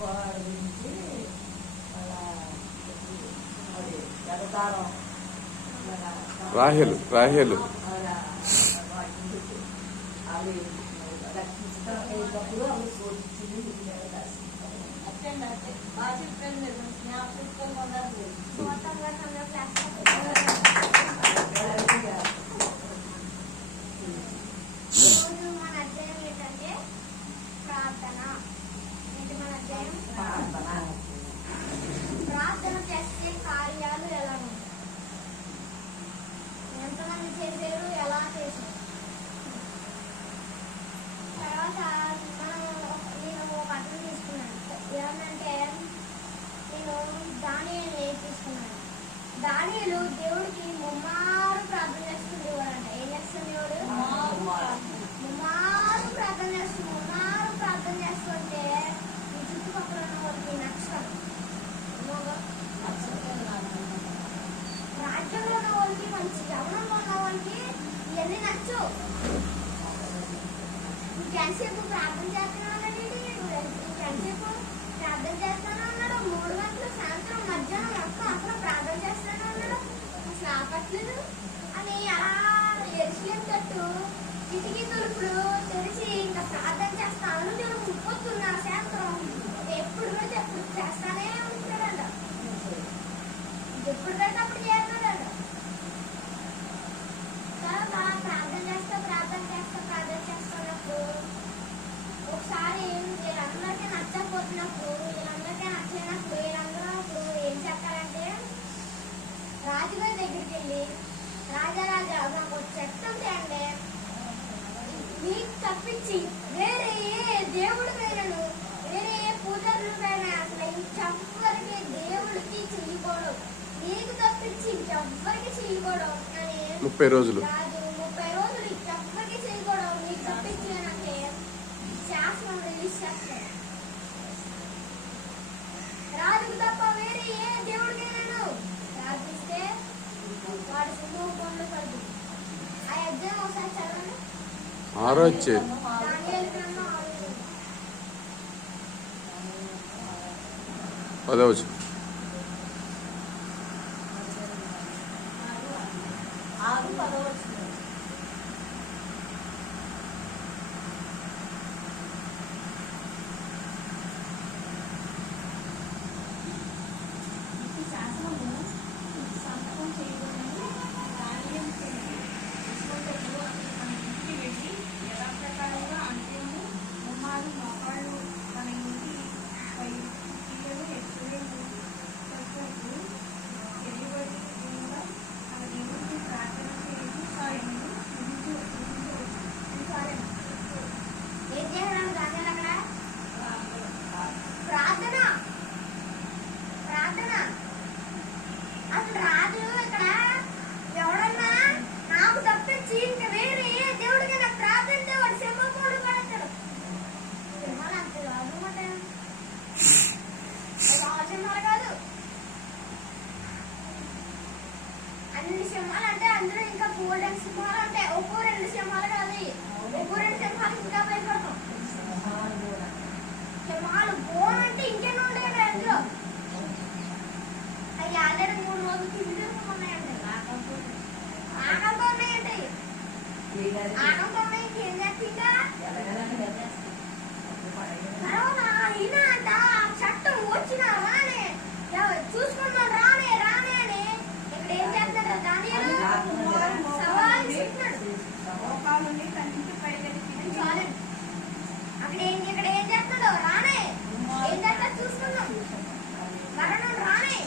వాడి గురించి రాహేలు అవి రక్షించడం అవి శోధించింది బాగా చెప్పండి జ్ఞాపకం ఉండాలి. ప్రార్థన చేసే కార్యాలు ఎలా ఉన్నాయి, ఎంతమంది చేశారు, ఎలా చేశారు. తర్వాత నేను ఒక అర్థం తీసుకున్నాను. ఏమంటే నేను దానియేలు తీసుకున్నాను. దానియేలు దేవుడికి ముమ్మారు ప్రార్థన చేస్తుండేవాడంట. ఏం చేస్తుండేవాడు? ముమ్మారు ప్రార్థన చేస్తుంటే ఈ చుట్టుపక్కల ఉన్న వాళ్ళకి నచ్చాలి. రాజ్యంలో ఉన్న వాళ్ళకి, మంచి గమనంలో ఉన్న వాళ్ళకి ఇవన్నీ నచ్చు. ఇంకెంతసేపు ప్రార్థన చేస్తాను అన్నాడు. ఇంకెంతసేపు ప్రార్థన చేస్తాను అన్నాడు. 3 గంటలు సాయంత్రం మధ్యాహ్నం మొత్తం అసలు ప్రార్థన చేస్తాను అన్నాడు. అసలు ఆపట్లేదు అని అలా ఎరుసలేం తట్టు కిటికీ తలుపులు తెరిచి ఇంకా ప్రార్థన చేస్తాను. నేను 30 సాయంత్రం ఎప్పుడు పెడితే ఎప్పుడు చేస్తానే ఉంటున్నాడంట. ఎప్పుడు పెడితే అప్పుడు చేస్తున్నాడంట. తర్వాత ప్రార్థన చేస్తున్నప్పుడు ఒకసారి వీళ్ళందరికీ నచ్చకపోతున్నప్పుడు, వీళ్ళందరికీ నచ్చినప్పుడు వీళ్ళందరూ ఏం చెప్పారంటే రాజుగారి దగ్గరికి వెళ్ళి, రాజా నాకు చెప్తుంటే అంటే మీకు తప్పించి వేరే ఏ దేవుడి పైనను, వేరే ఏ పూజలు పైన అసలు ఇంకెవ్వరికి దేవుడికి చెయ్యకూడదు, నీకు తప్పించి ఇంకెవ్వరికి చెయ్యకూడదు అని 30 రోజులు రాజు 30 రోజులు ఇంకెవ్వరికి చెయ్యకూడదు, నీకు తప్పించి అంటే శాసనం రిలీజ్ చేస్తాడు. రాజుకు తప్ప వేరే ఏ దేవుడికైనా ప్రార్థిస్తే వాడి సింహం కొండలు పడుతుంది. ఆ అధ్యాయం ఒకసారి చదవండి. 6వ అధ్యాయం దానియేలు గ్రంథం 6వ. 10వ వచనం. 6-10 వచ్చింది. శాసనము సంతకం చేయబడిన దానియేలు తన ఇంటికి వెళ్ళి యథాప్రకారంగా అంత్యము ముమ్మారు మోకాళ్ళు తన ఇంటి పై కీళ్ళు ఎత్తులేము తెలియబడి తన దేవుడికి ప్రార్థన చేసి సాయము ఏం చేయాలి దానియేలు అక్కడ? ప్రార్థన. అసలు రాజు ఇక్కడ ఎవడన్నా నాకు తప్పించి ఇంక వేరే ఏ దేవుడికైనా ప్రార్థిస్తే వాడు సింహకోడు పడతాడు. సింహాలు అంతే కాదు మాట, సింహాలు కాదు. అన్ని సింహాలు అంటే అందులో ఇంకా గోల్డెన్ సింహాలు ఉంటాయి. ఒక్కో 2 సింహాలు కాదు, ఒక్కో 2 సింహాలు ఇంకా భయపడతాం. సింహాలు బోన్ అంటే ఇంకేనా ఉండేది అందులో. అవి ఆల్రెడీ 3 రోజులు తిరిగి ఉన్నాయండి. ఆకంతో ఉన్నాయండి. ఆకంతో ఉన్నాయి. ఇంకేం చేస్తా తర్వాత అయినా అంట చట్టం వచ్చిన రానే చూసుకున్నాడు. రానే అని ఇక్కడ ఏం చేస్తాడు? దానియేలు సవాల్ విసురుతున్నాడు. ఇక్కడ ఏం చేస్తాడు? రానే ఏం చేస్తాడు చూసుకున్నాం. మరణం రానే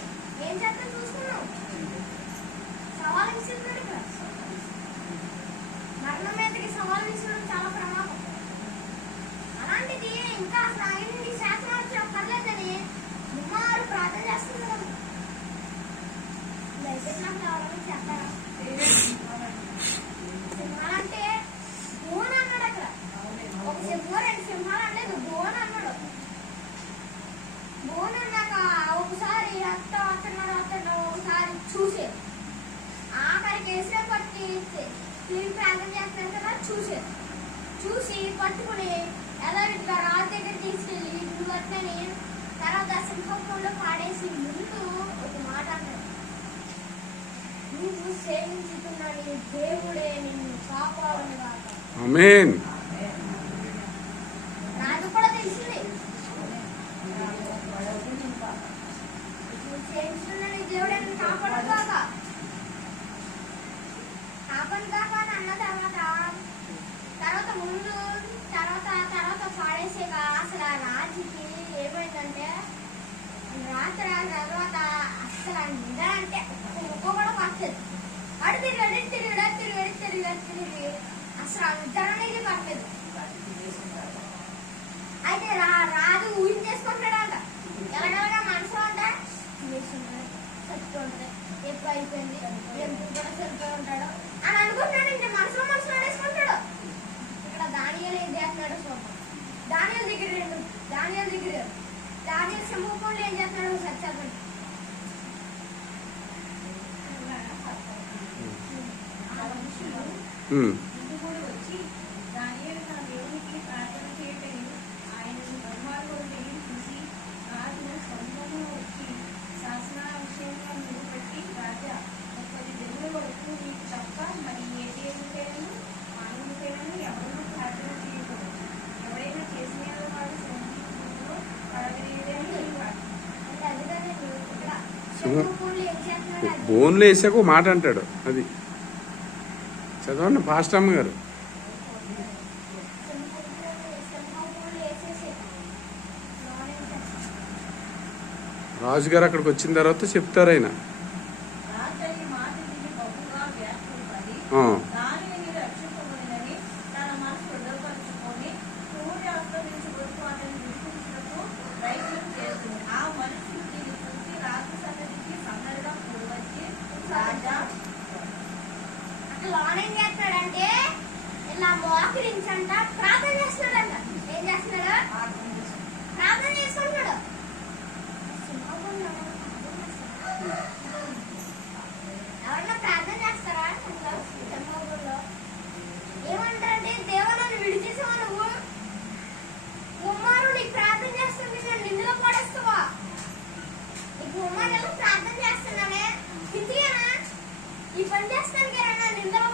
ఏం చేస్తాడు చూసుకున్నాం. సవాల్ విసురుతున్నాడు. ఇక్కడ మరణం మీదకి సవాల్ విసురడం చాలా ప్రమాదం. అలాంటిది ఇంకా అసలు ఆయన శాసనం వచ్చిన పర్లేదని ముమ్మారు ప్రార్థన చేస్తున్నాడు. దయచేసి నాకు ఎవరైనా చెప్తారా? సింహాలంటే బోన్ అన్నాడు. అక్కడ ఒక సింహం 2 సింహాలు అనలేదు, బోన్ అన్నాడు. బోన్ అన్నాక ఒకసారి వస్తున్నాడు ఒకసారి చూసేది. ఆఖరికి వేసిన పట్టి క్లీన్ ప్రార్థన చేస్తున్నారు కదా, చూసి పట్టుకుని ఎలా ఇట్లా రాజు దగ్గర తీసుకెళ్ళి నువ్వు అట్లని సింహంలో పాడేసి ముందు ఒక మాట అన్నాడు, నువ్వు సేవించుతున్న నీ దేవుడే నిన్ను కాపాడును గాక. ఆమేన్. నాకు కూడా తెలిసింది, నువ్వు సేవించుతున్న నీ దేవుడే నిన్ను కాపాడును గాక, కాపాడు గాక అని అన్న తర్వాత ముందు తర్వాత పాడేసాక అసలు ఆ రాజుకి ఏమైందంటే రాత్రి తర్వాత అసలు నిద్ర అంటే ఒక్క కూడా పట్టలేదు. అటు తిరిగి అసలు ఆ నిద్ర అనేది పట్టలేదు. అయితే రాజు ఊహించేసుకుంటాడంట, ఎలాగలగా మనసులో ఉంటే చచ్చి ఉంటుంది, ఎప్పుడు అయిపోయింది, ఎప్పుడు కూడా చనిపోయి ఉంటాడు అని అనుకుంటాడు. ఇంక మనసులో వేసుకుంటాడు. ఇక్కడ దానియేలు ఏం చేస్తున్నాడు చూద్దాం. దానియేలు సింహంలో ఏం చేస్తున్నాడు సత్యాపండి. ఇంటికి వచ్చి దానియేలు తన దేవునికి ప్రార్థన చేయటం ఆయనను బ్రహ్మాండం చూసి రాజు సొంతంలో వచ్చి శాసన విషయంగా నిలబెట్టి, రాజా 30 దినముల వరకు నీకు తప్ప మరి ఏ దేవుడికైనా మానవుడికైనా ఎవరైనా ప్రార్థన చేయకూడదు, ఎవరైనా చేసిన వాడు సంగీతంలో పడగలేదని అంటే అందుకని ఇక్కడ సింహంలో ఏం చేస్తున్నాడు, బోన్లు వేసాక ఒక మాట అంటాడు. అది చదవండి పాస్టమ్మ గారు. రాజుగారు అక్కడికి వచ్చిన తర్వాత చెప్తారు ఆయన. రాజయ్య మాట విని బహుగా వ్యాకులపడి దానియేలు రక్షింపబడినని తన మనసు దృఢపరచుకొని సూర్యాస్తమించు వరకు అతన్ని విడిపించుటకు ప్రయత్నం చేస్తుంది. ఆ మనుషులు దీన్ని చూసి రాజు సన్నిధికి సందడిగా కూడవచ్చి, రాజా లోనేం చేస్తున్నాడంటే ఇలా మోకరించంట ప్రార్థన చేస్తున్నాడంట. ఏం చేస్తున్నాడు? ప్రార్థన చేసుకుంటున్నాడు. ఎవరన్నా ప్రార్థన చేస్తారా? సింహంలో ఏమంటారంటే, దేవా నన్ను విడిచేసావా, నువ్వు కుమారు నీకు ప్రార్థన చేస్తుంది, నన్ను నిందులో పడేస్తావా? నీకు కుమారు ఎలా ప్రార్థన చేస్తున్నానే, ఇంటికేనా ఈ పని చేస్తాను కదా, నిందలో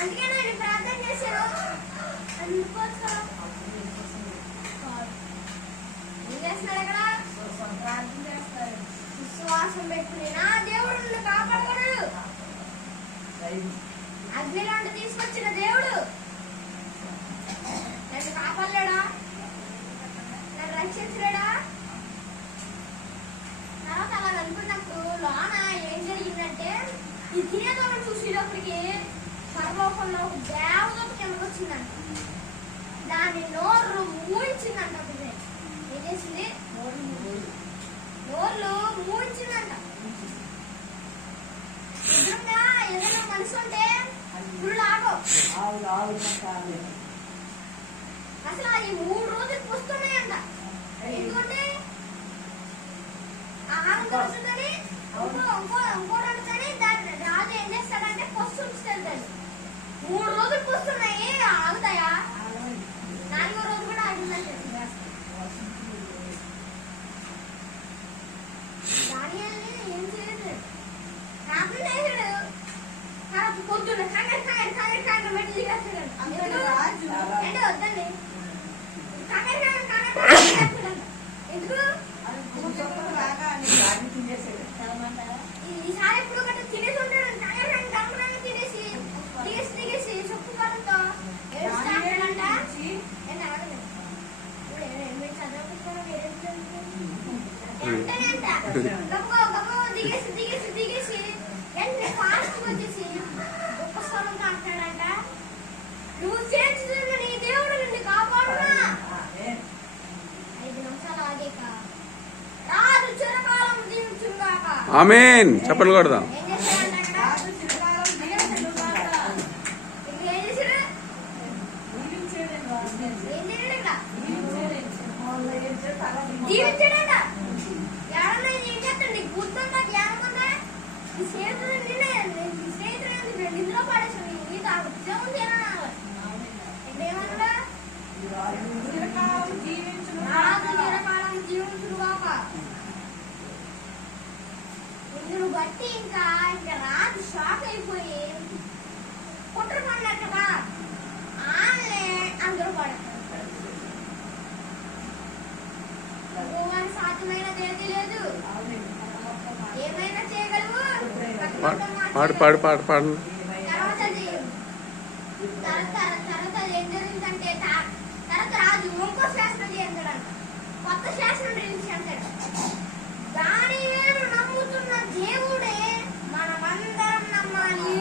అందుకే నేను ప్రార్థన చేశాను. అందుకోసం ఏం చేస్తున్నాడు అక్కడ? ప్రార్థన చేస్తారు. విశ్వాసం పెట్టుకుని నా దేవుడు నన్ను కాపాడగలడు, అగ్నిలాంటి తీసుకొచ్చిన దేవుడు నన్ను కాపాడలేడా, నన్ను రక్షించలేడా? తర్వాత అలా అనుకున్నప్పుడు లోన ఏం జరిగిందంటే, ఈ తినేదోళ్ళని చూసేటప్పటికి పరలోకంలో ఒక దేవదూత కిందకు వచ్చిందంట. దాని నోరు మూయించిందంట. అప్పుడు ఏం చేసింది? నోర్లు మూయించిందంట. నిజంగా ఏదైనా మనసు ఉంటే పురుడు ఆగో. అసలు ఈ 3 రోజులు పుస్తున్నాయంట. ఎందుకంటే ఆహారం దొరుకుతుందని ఇంకోటి కానీ దాన్ని రాజు ఏం చేస్తాడంటే పొస్తు ఉంచుతాడు. 3 రోజులు పుస్తున్నాయి, ఆగుతాయా? 4వ రోజు కూడా ఆగిందంటే దానియేలుని ఏం చేయలేదు, ప్రార్థన చేశాడు. తర్వాత పొద్దున్న కంగారు మెట్లు దిగేస్తాడు. అంటే వద్దండి, కంగారు ఎందుకు ఈసారి ఎప్పుడు గట్రా తినేసి ఉంటాడు. కంగారు తినేసి దిగేసి చొప్పు కాలంతో ఏడుస్తాడంట. దిగేసి వెంటనే ఫాస్ట్ వచ్చేసి గొప్ప స్వరంతో అంటాడంట, నువ్వు చేస్తున్న నీ దేవుడు నిన్ను కాపాడునా. 5 నిమిషాలు ఆగాక రాజు చిరకాలం జీవించుగాక. ఆమేన్. చెప్పలు కొడదాం. ఏం చేశాడంట అక్కడ? ఏం చేశాడు? జీవించాడంట. ఎవరన్నా ఏం చేస్తాడు? నీకు గుర్తుందా, జ్ఞానం ఉందా? నీ స్నేహితుడు నిద్ర పడేసాడు, నీ తాగు దేవుని తినాలి. ఇక్కడేమన్నా చిరకాలం జీవించును రాజు చిరకాలం జీవించుగాక. బట్టి ఇంకా రాజు షాక్ అయిపోయి కుట్ర పడినట్టుగా ఆమె అందరూ పడతారు. భూమానికి సాధ్యమైనది ఏది లేదు. ఏమైనా చేయగలవు. పాడు పాడు పాడు పాడు. తర్వాత ఏం జరిగిందంటే తర్వాత రాజు ఇంకో శాసనం చేస్తాడంట. కొత్త శాసనం రిలీజ్ చేస్తాడు. దానియేలు నమ్ముతున్న దేవుడే మనమందరం నమ్మాలి.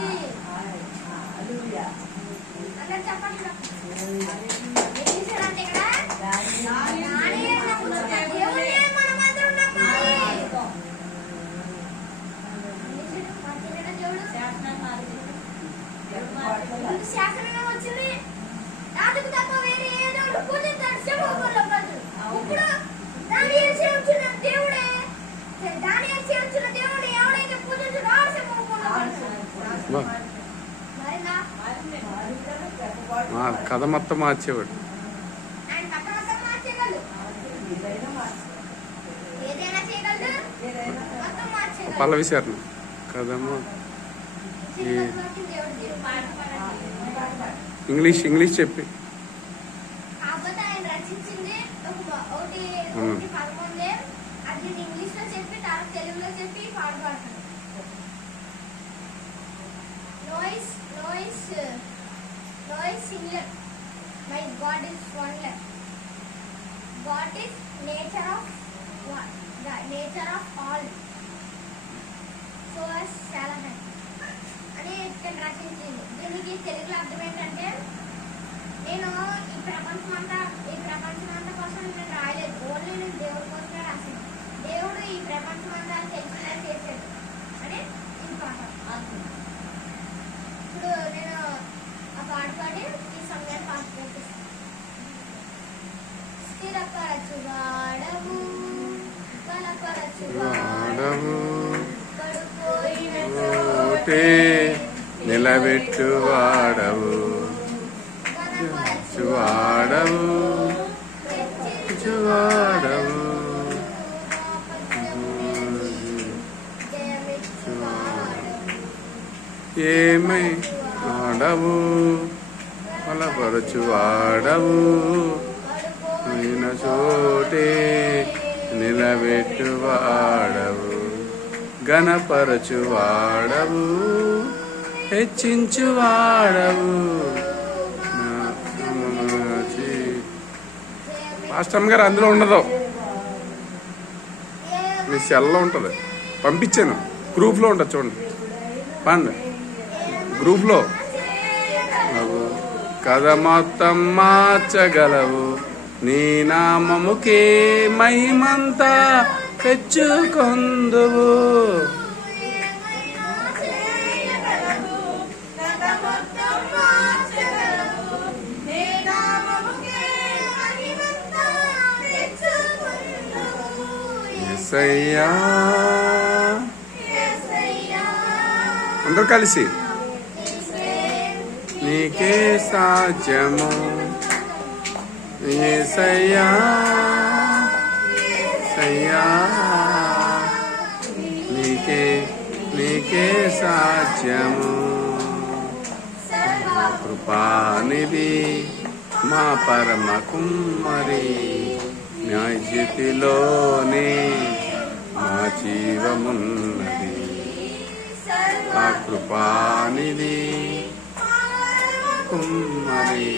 అందరూ చెప్పండి. ఏం చేశాడంటే ఇక్కడ దానియేలు నమ్ముతున్న దేవుడే మనమందరం నమ్మాలి. శాసనం వచ్చింది. రాజుకు తప్ప వేరే ఏ దేవుడు పూజించాడు సింహంలో ప్రజలు. ఇప్పుడు దానియేలు సేవించిన దేవుడే ఎవడైతే పూజించాడో ఆ సింహంలో కథ మొత్తం మార్చేవాడు. ఆయన కథ మొత్తం మార్చేయగలడు. ఏదైనా చేయగలడు. మొత్తం మార్చేయగలడు. పల్లవి శరణ కథము ఇంగ్లీష్ చెప్పి కాకపోతే ఆయన రచించింది ఒకటి 11 అది ఇంగ్లీష్ లో చెప్పి తర్వాత తెలుగులో చెప్పి పాడుపడుతుంది. Noise singular. My God is wonder. God is nature of what? The nature of all. So as Salaman. అని ఇక్కడ రచించింది. దీనికి తెలుగులో అర్థం ఏంటంటే నేను ఈ ప్రపంచం అంతా కోసం నేను రాయలేదు. ఓన్లీ నేను దేవుడి కోసమే రాసాను. దేవుడు ఈ ప్రపంచం అంతా తెలిసినా చేశాడు అని ఇది పాట. ఇప్పుడు నేను ఆ పాట పాడి ఈ సమయాన్ని పాట చేపిస్తాను. స్థిరపరచువాడవు బలపరచువాడవు పడిపోయిన చోటే నిలబెట్టువాడవు వాడవు ఏమై ఆడవు బలపరచువాడవు అయిన చోటే నిలబెట్టువాడవు ఘనపరచువాడవు హెచ్చించువాడవు. మాస్టర్ గారు అందులో ఉండదు, మీ సెల్లో ఉంటుంది. పంపించాను, గ్రూప్లో ఉంటుంది చూడండి. పండి గ్రూప్లో కథ మొత్తం మార్చగలవు, నీ నామముకే మహిమంతా తెచ్చుకొందువు. యేసయ్యా అందరూ కలిసి నీకే సాధ్యము యేసయ్యా నీకే సాధ్యము. కృపానిధి మా పరమ కుమ్మరి న్యాయస్థితిలోనే మా జీవమున్నది. ఆ కృపానిధి కుమ్మరి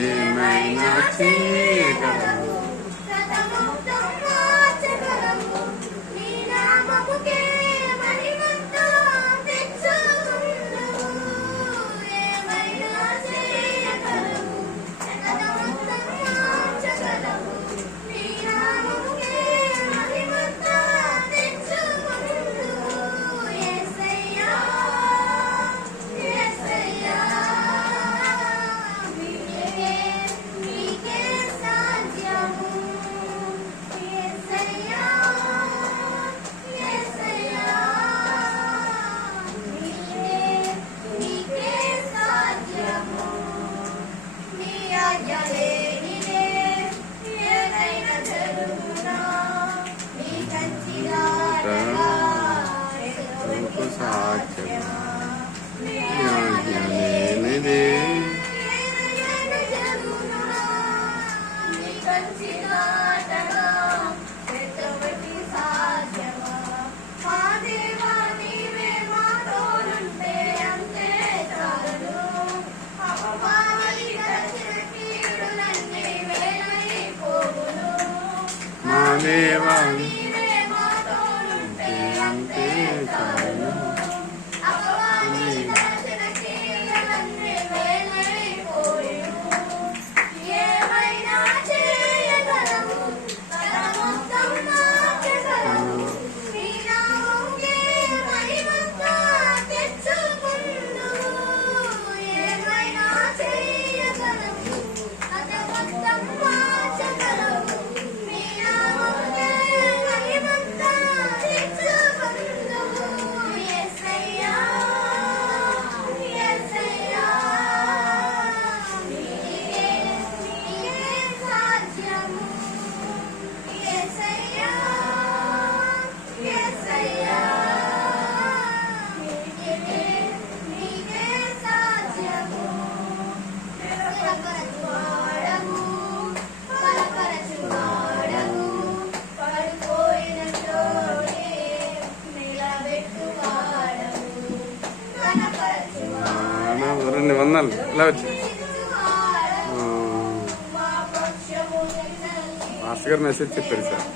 ఏమైనా చేయగలవు. రెండు వందలు ఇలా వచ్చి మాస్టర్ గారు మెసేజ్ చెప్పారు సార్.